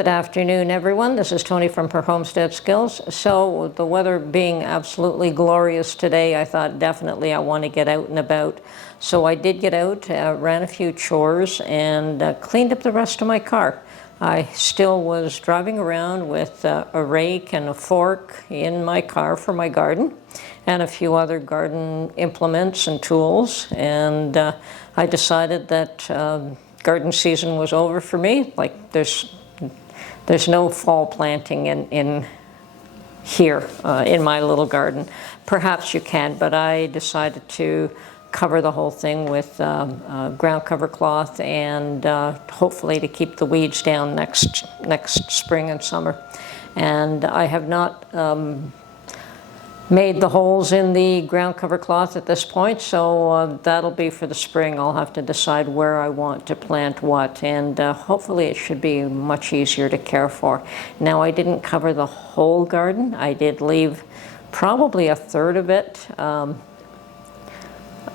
Good afternoon, everyone. This is Tony from Homestead Skills. So, with the weather being absolutely glorious today, I thought definitely I want to get out and about. So I did get out, ran a few chores, and cleaned up the rest of my car. I still was driving around with a rake and a fork in my car for my garden, and a few other garden implements and tools. And I decided that garden season was over for me. Like, there's no fall planting in here in my little garden. Perhaps you can, but I decided to cover the whole thing with ground cover cloth, and hopefully to keep the weeds down next spring and summer. And I have not made the holes in the ground cover cloth at this point, so that'll be for the spring. I'll have to decide where I want to plant what, and hopefully it should be much easier to care for. Now, I didn't cover the whole garden. I did leave probably a third of it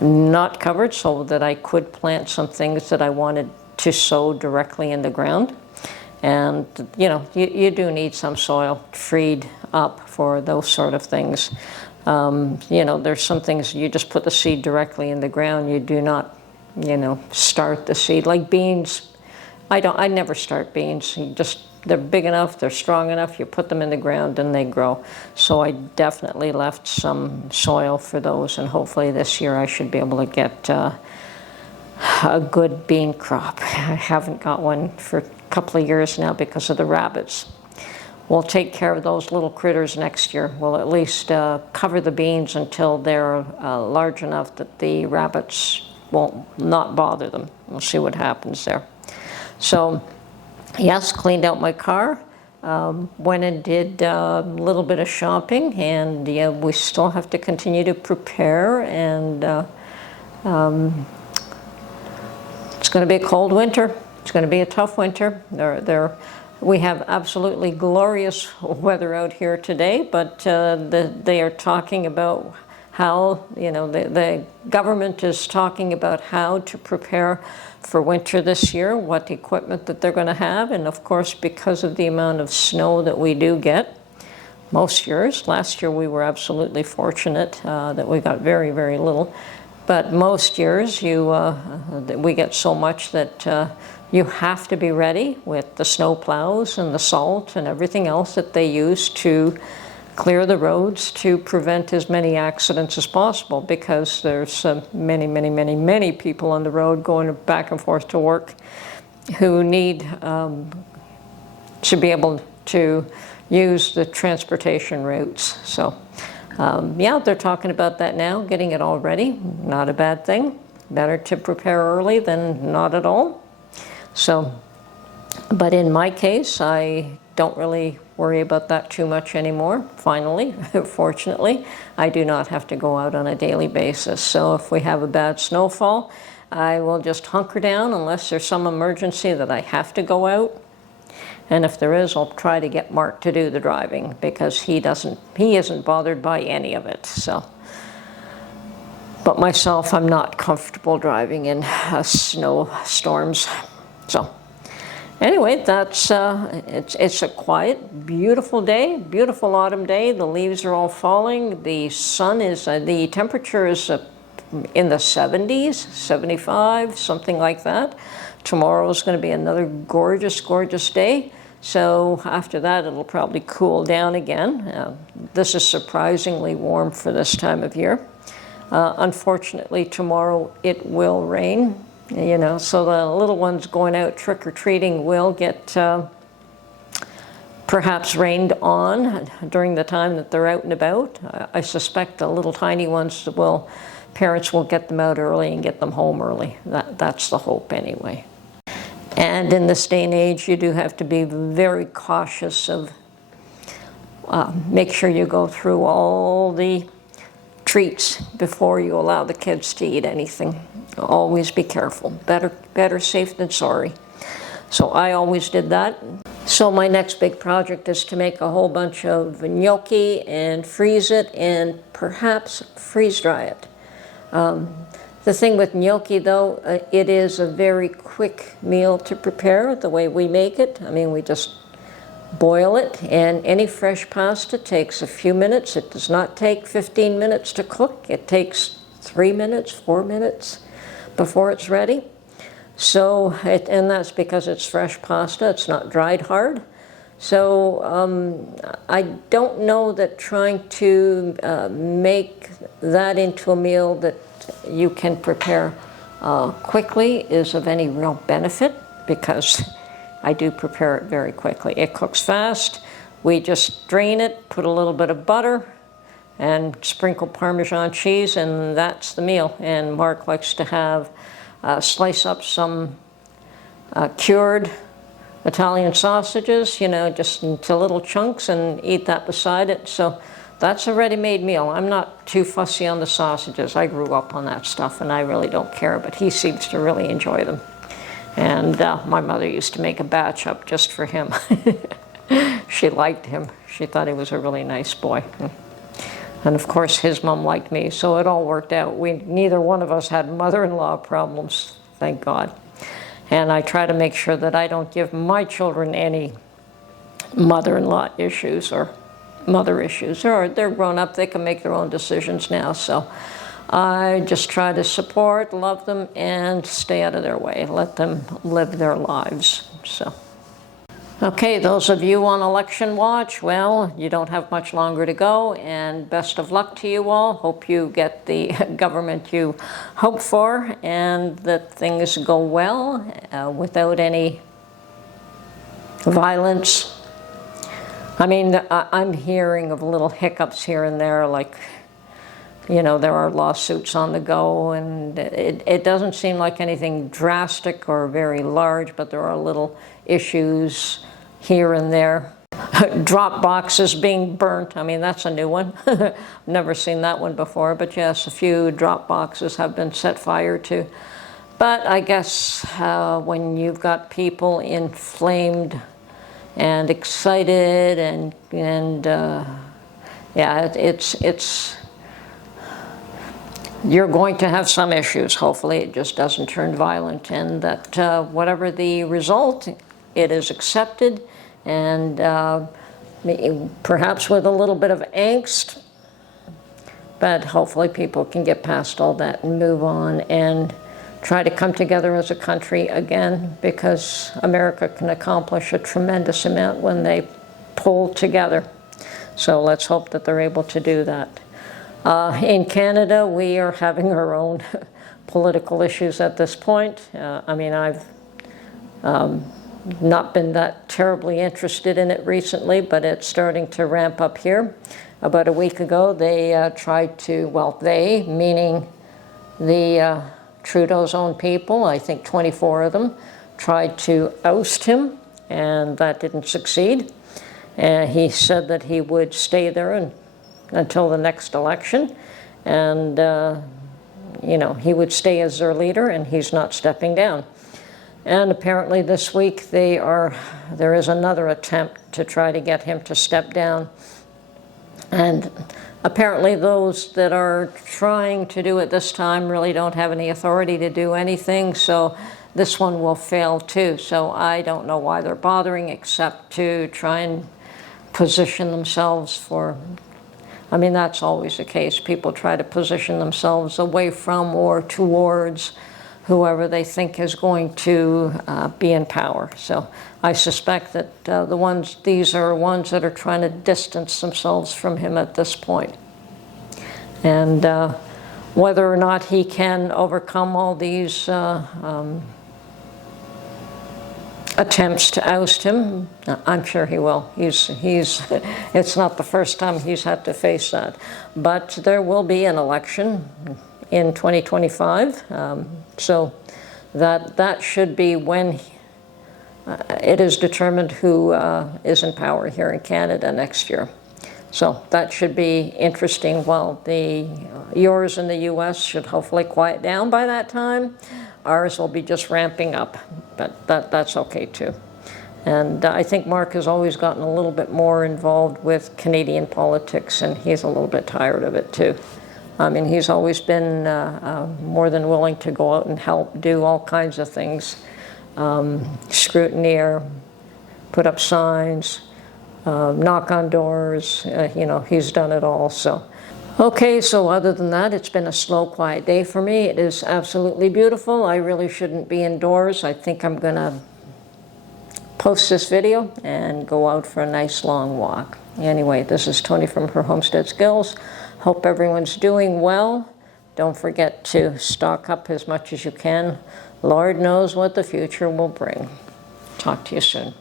not covered, so that I could plant some things that I wanted to sow directly in the ground. And you know, you do need some soil freed up for those sort of things. You know, there's some things you just put the seed directly in the ground. You do not, you know, start the seed. Like beans, I never start beans. They're big enough, they're strong enough, you put them in the ground and they grow. So I definitely left some soil for those, and hopefully this year I should be able to get a good bean crop. I haven't got one for a couple of years now because of the rabbits. We'll take care of those little critters next year. We'll at least cover the beans until they're large enough that the rabbits won't not bother them. We'll see what happens there. So, yes, cleaned out my car, went and did a little bit of shopping, and yeah, we still have to continue to prepare, and it's going to be a cold winter. It's going to be a tough winter. We have absolutely glorious weather out here today, but they are talking about how, you know, the government is talking about how to prepare for winter this year, what equipment that they're going to have. And of course, because of the amount of snow that we do get most years, last year we were absolutely fortunate that we got very, very little. But most years we get so much that you have to be ready with the snow plows and the salt and everything else that they use to clear the roads to prevent as many accidents as possible, because there's many people on the road going back and forth to work who need to be able to use the transportation routes. So yeah, they're talking about that now, getting it all ready. Not a bad thing. Better to prepare early than not at all. So, but in my case, I don't really worry about that too much anymore, finally. Fortunately, I do not have to go out on a daily basis. So if we have a bad snowfall, I will just hunker down unless there's some emergency that I have to go out. And if there is, I'll try to get Mark to do the driving, because he isn't bothered by any of it. So, but myself, I'm not comfortable driving in snowstorms. So anyway, that's it's a quiet, beautiful day, beautiful autumn day. The leaves are all falling. The sun is, the temperature is in the 70s, 75, something like that. Tomorrow is going to be another gorgeous, gorgeous day. So after that, it'll probably cool down again. This is surprisingly warm for this time of year. Unfortunately, tomorrow it will rain. You know, so the little ones going out trick-or-treating will get perhaps rained on during the time that they're out and about. I suspect the little tiny ones parents will get them out early and get them home early. That's the hope anyway. And in this day and age, you do have to be very cautious of, make sure you go through all the treats before you allow the kids to eat anything. Always be careful. Better safe than sorry. So I always did that. So my next big project is to make a whole bunch of gnocchi and freeze it, and perhaps freeze dry it. The thing with gnocchi, though, it is a very quick meal to prepare the way we make it. I mean, we just boil it, and any fresh pasta takes a few minutes. It does not take 15 minutes to cook. It takes 3 minutes, 4 minutes before it's ready. So, and that's because it's fresh pasta, it's not dried hard. So I don't know that trying to make that into a meal that you can prepare quickly is of any real benefit, because I do prepare it very quickly. It cooks fast. We just drain it, put a little bit of butter, and sprinkle Parmesan cheese, and that's the meal. And Mark likes to have slice up some cured Italian sausages, you know, just into little chunks, and eat that beside it. So that's a ready-made meal. I'm not too fussy on the sausages. I grew up on that stuff, and I really don't care, but he seems to really enjoy them. And my mother used to make a batch up just for him. She liked him. She thought he was a really nice boy. And of course, his mom liked me, so it all worked out. Neither one of us had mother-in-law problems, thank God. And I try to make sure that I don't give my children any mother-in-law issues or mother issues. They're grown up, they can make their own decisions now, so I just try to support, love them, and stay out of their way. Let them live their lives, so. Okay, those of you on election watch, well, you don't have much longer to go, and best of luck to you all. Hope you get the government you hope for, and that things go well without any violence. I mean, I'm hearing of little hiccups here and there, like, you know, there are lawsuits on the go, and it doesn't seem like anything drastic or very large, but there are little issues here and there. Drop boxes being burnt. I mean, that's a new one. Never seen that one before, but yes, a few drop boxes have been set fire to. But I guess when you've got people inflamed and excited, and yeah, it's you're going to have some issues. Hopefully it just doesn't turn violent, and that whatever the result, it is accepted, and perhaps with a little bit of angst, but hopefully people can get past all that and move on and try to come together as a country again, because America can accomplish a tremendous amount when they pull together. So let's hope that they're able to do that. In Canada, we are having our own political issues at this point. I mean, I've not been that terribly interested in it recently, but it's starting to ramp up here. About a week ago, they tried to, well, they, meaning the Trudeau's own people, I think 24 of them, tried to oust him, and that didn't succeed. And he said that he would stay there until the next election, and you know, he would stay as their leader, and he's not stepping down. And apparently this week there is another attempt to try to get him to step down. And apparently those that are trying to do it this time really don't have any authority to do anything, so this one will fail too. So I don't know why they're bothering, except to try and position themselves for, I mean, that's always the case. People try to position themselves away from or towards whoever they think is going to be in power. So I suspect that these are ones that are trying to distance themselves from him at this point. And whether or not he can overcome all these attempts to oust him, I'm sure he will. It's not the first time he's had to face that. But there will be an election in 2025, so that should be when it is determined who is in power here in Canada next year. So that should be interesting. While yours in the U.S. should hopefully quiet down by that time, ours will be just ramping up, but that's okay too. And I think Mark has always gotten a little bit more involved with Canadian politics, and he's a little bit tired of it too. I mean, he's always been more than willing to go out and help do all kinds of things, scrutineer, put up signs, knock on doors, you know, he's done it all. So, okay, so other than that, it's been a slow, quiet day for me. It is absolutely beautiful. I really shouldn't be indoors. I think I'm gonna post this video and go out for a nice long walk. Anyway, this is Tony from Her Homestead Skills. Hope everyone's doing well. Don't forget to stock up as much as you can. Lord knows what the future will bring. Talk to you soon.